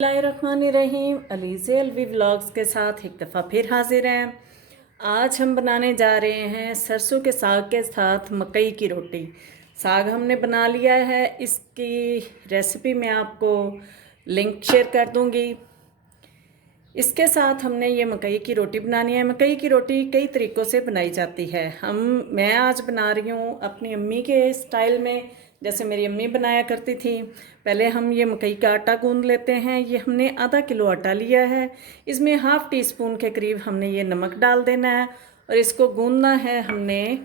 बिस्मिल्लाहिर्रहमानिर्रहीम। अलीज़े अलवी व्लॉग्स के साथ एक दफ़ा फिर हाजिर हैं। आज हम बनाने जा रहे हैं सरसों के साग के साथ मकई की रोटी। साग हमने बना लिया है, इसकी रेसिपी मैं आपको लिंक शेयर कर दूंगी। इसके साथ हमने ये मकई की रोटी बनानी है। मकई की रोटी कई तरीक़ों से बनाई जाती है। मैं आज बना रही हूँ अपनी अम्मी के स्टाइल में, जैसे मेरी अम्मी बनाया करती थी। पहले हम ये मकई का आटा गूंद लेते हैं। ये हमने आधा किलो आटा लिया है। इसमें हाफ़ टी स्पून के करीब हमने ये नमक डाल देना है और इसको गूंदना है हमने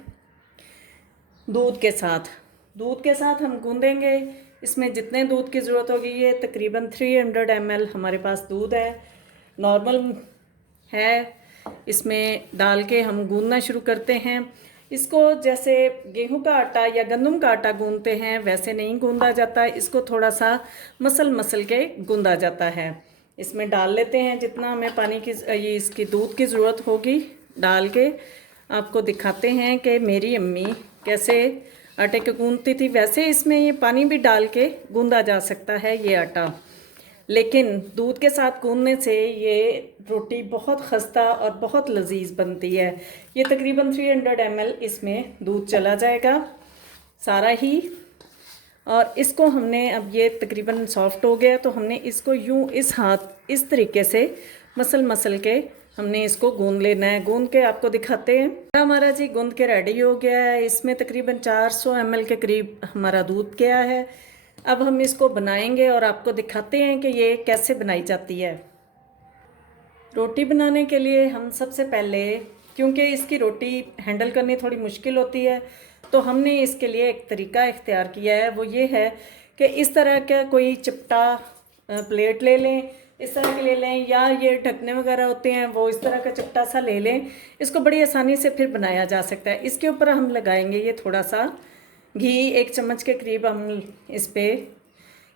दूध के साथ। दूध के साथ हम गूंदेंगे। इसमें जितने दूध की ज़रूरत होगी, ये तकरीबन 300 ml हमारे पास दूध है, नॉर्मल है। इसमें डाल के हम गूंदना शुरू करते हैं। इसको जैसे गेहूं का आटा या गंदम का आटा गूंदते हैं वैसे नहीं गूंदा जाता, इसको थोड़ा सा मसल के गूंदा जाता है। इसमें डाल लेते हैं जितना हमें पानी की ये इसकी दूध की ज़रूरत होगी। डाल के आपको दिखाते हैं कि मेरी अम्मी कैसे आटे को गूंदती थी। वैसे इसमें ये पानी भी डाल के गूंदा जा सकता है ये आटा, लेकिन दूध के साथ गूंदने से ये रोटी बहुत खस्ता और बहुत लजीज बनती है। ये तकरीबन 300 ml इसमें दूध चला जाएगा सारा ही। और इसको हमने अब ये तकरीबन सॉफ्ट हो गया, तो हमने इसको यूँ इस तरीके से मसल के हमने इसको गूंद लेना है। गूंद के आपको दिखाते हैं। हमारा जी गूंद के रेडी हो गया है। इसमें तकरीबन 400 ml के करीब हमारा दूध गया है। अब हम इसको बनाएंगे और आपको दिखाते हैं कि ये कैसे बनाई जाती है। रोटी बनाने के लिए हम सबसे पहले, क्योंकि इसकी रोटी हैंडल करनी थोड़ी मुश्किल होती है, तो हमने इसके लिए एक तरीका इख्तियार किया है। वो ये है कि इस तरह का कोई चिपटा प्लेट ले लें, इस तरह के ले लें, या ये ढकने वगैरह होते हैं वो इस तरह का चिपटा सा ले लें। इसको बड़ी आसानी से फिर बनाया जा सकता है। इसके ऊपर हम लगाएंगे ये थोड़ा सा घी, 1 चम्मच के करीब हम इस पर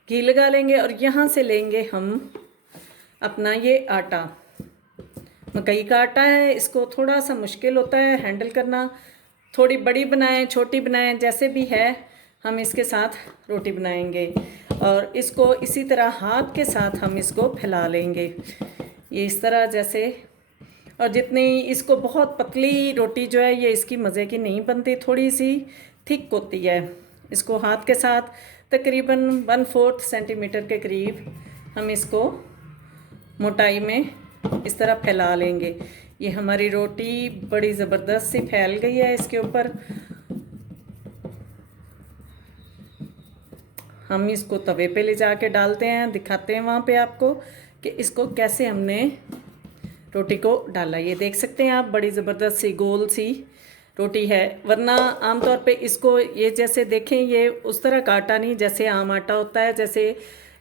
घी लगा लेंगे। और यहाँ से लेंगे हम अपना ये आटा, मकई का आटा है। इसको थोड़ा सा मुश्किल होता है हैंडल करना, थोड़ी बड़ी बनाएं छोटी बनाएं, जैसे भी है हम इसके साथ रोटी बनाएंगे। और इसको इसी तरह हाथ के साथ हम इसको फैला लेंगे, ये इस तरह जैसे। और जितनी इसको बहुत पतली रोटी जो है ये इसकी मज़े की नहीं बनती, थोड़ी सी थिक होती है। इसको हाथ के साथ तकरीबन 1/4 सेंटीमीटर के करीब हम इसको मोटाई में इस तरह फैला लेंगे। ये हमारी रोटी बड़ी ज़बरदस्त सी फैल गई है। इसके ऊपर हम इसको तवे पे ले जाके डालते हैं, दिखाते हैं वहाँ पे आपको कि इसको कैसे हमने रोटी को डाला। ये देख सकते हैं आप, बड़ी ज़बरदस्त सी गोल सी रोटी है। वरना आमतौर पे इसको ये जैसे देखें, ये उस तरह का आटा नहीं जैसे आम आटा होता है जैसे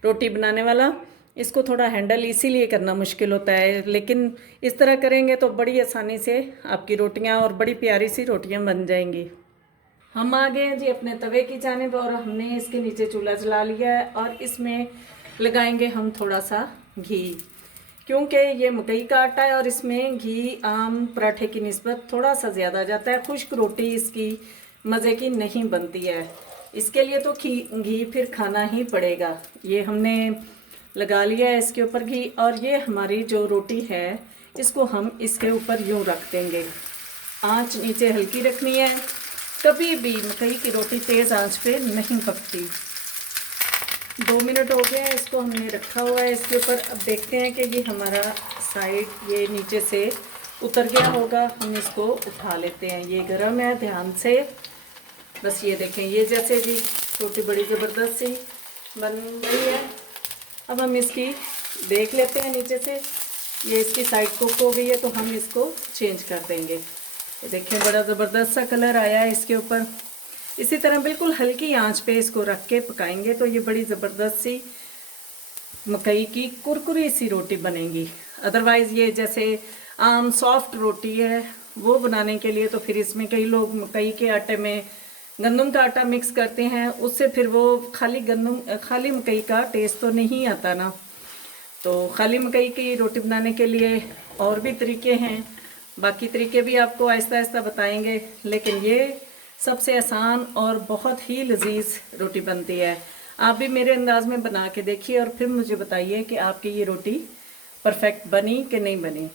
रोटी बनाने वाला। इसको थोड़ा हैंडल इसीलिए करना मुश्किल होता है, लेकिन इस तरह करेंगे तो बड़ी आसानी से आपकी रोटियां और बड़ी प्यारी सी रोटियां बन जाएंगी। हम आ गए हैं जी अपने तवे की जानिब और हमने इसके नीचे चूल्हा जला लिया है। और इसमें लगाएंगे हम थोड़ा सा घी, क्योंकि ये मकई का आटा है और इसमें घी आम पराठे की निस्बत थोड़ा सा ज़्यादा जाता है। खुश्क रोटी इसकी मज़े की नहीं बनती है, इसके लिए तो घी फिर खाना ही पड़ेगा। ये हमने लगा लिया है इसके ऊपर घी। और ये हमारी जो रोटी है इसको हम इसके ऊपर यूँ रख देंगे। आँच नीचे हल्की रखनी है, कभी भी मकई की रोटी तेज़ आंच पे नहीं पकती। 2 मिनट हो गए हैं इसको हमने रखा हुआ है इसके ऊपर। अब देखते हैं कि ये हमारा साइड ये नीचे से उतर गया होगा। हम इसको उठा लेते हैं, ये गर्म है ध्यान से। बस ये देखें, ये जैसे जी रोटी बड़ी ज़बरदस्त सी बन गई है। अब हम इसकी देख लेते हैं नीचे से, ये इसकी साइड कुक हो गई है तो हम इसको चेंज कर देंगे। ये देखें बड़ा ज़बरदस्त सा कलर आया है इसके ऊपर। इसी तरह बिल्कुल हल्की आंच पे इसको रख के पकाएंगे तो ये बड़ी ज़बरदस्त सी मकई की कुरकुरी सी रोटी बनेगी। अदरवाइज़ ये जैसे आम सॉफ्ट रोटी है वो बनाने के लिए तो फिर इसमें कई लोग मकई के आटे में गंदम का आटा मिक्स करते हैं, उससे फिर वो खाली मकई का टेस्ट तो नहीं आता ना। तो खाली मकई की रोटी बनाने के लिए और भी तरीके हैं, बाकी तरीके भी आपको आहिस्ता आहिस्ता बताएंगे, लेकिन ये सबसे आसान और बहुत ही लजीज रोटी बनती है। आप भी मेरे अंदाज में बना के देखिए और फिर मुझे बताइए कि आपकी ये रोटी परफेक्ट बनी कि नहीं बनी।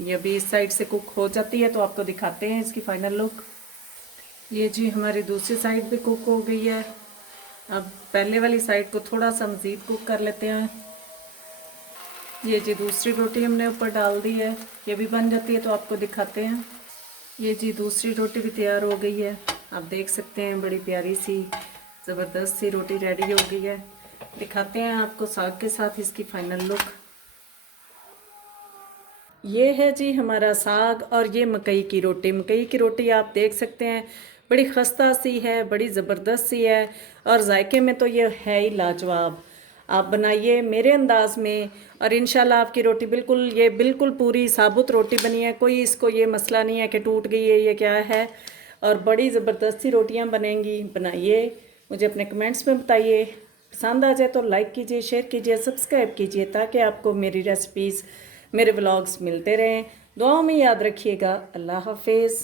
ये अभी इस साइड से कुक हो जाती है तो आपको दिखाते हैं इसकी फाइनल लुक। ये जी हमारी दूसरी साइड भी कुक हो गई है। अब पहले वाली साइड को थोड़ा सा मज़ीद कुक कर लेते हैं। ये जी दूसरी रोटी हमने ऊपर डाल दी है, ये भी बन जाती है तो आपको दिखाते हैं। ये जी दूसरी रोटी भी तैयार हो गई है, आप देख सकते हैं बड़ी प्यारी सी ज़बरदस्त सी रोटी रेडी हो गई है। दिखाते हैं आपको साग के साथ इसकी फाइनल लुक। ये है जी हमारा साग और ये मकई की रोटी। मकई की रोटी आप देख सकते हैं बड़ी खस्ता सी है, बड़ी ज़बरदस्त सी है और जायके में तो ये है ही लाजवाब। आप बनाइए मेरे अंदाज में और इंशाल्लाह आपकी रोटी बिल्कुल पूरी साबुत रोटी बनी है, कोई इसको ये मसला नहीं है कि टूट गई है, ये क्या है। और बड़ी ज़बरदस्त सी रोटियाँ बनेंगी। बनाइए, मुझे अपने कमेंट्स में बताइए। पसंद आ जाए तो लाइक कीजिए, शेयर कीजिए, सब्सक्राइब कीजिए ताकि आपको मेरी रेसिपीज़, मेरे व्लॉग्स मिलते रहें। दुआओं में याद रखिएगा। अल्लाह हाफिज़।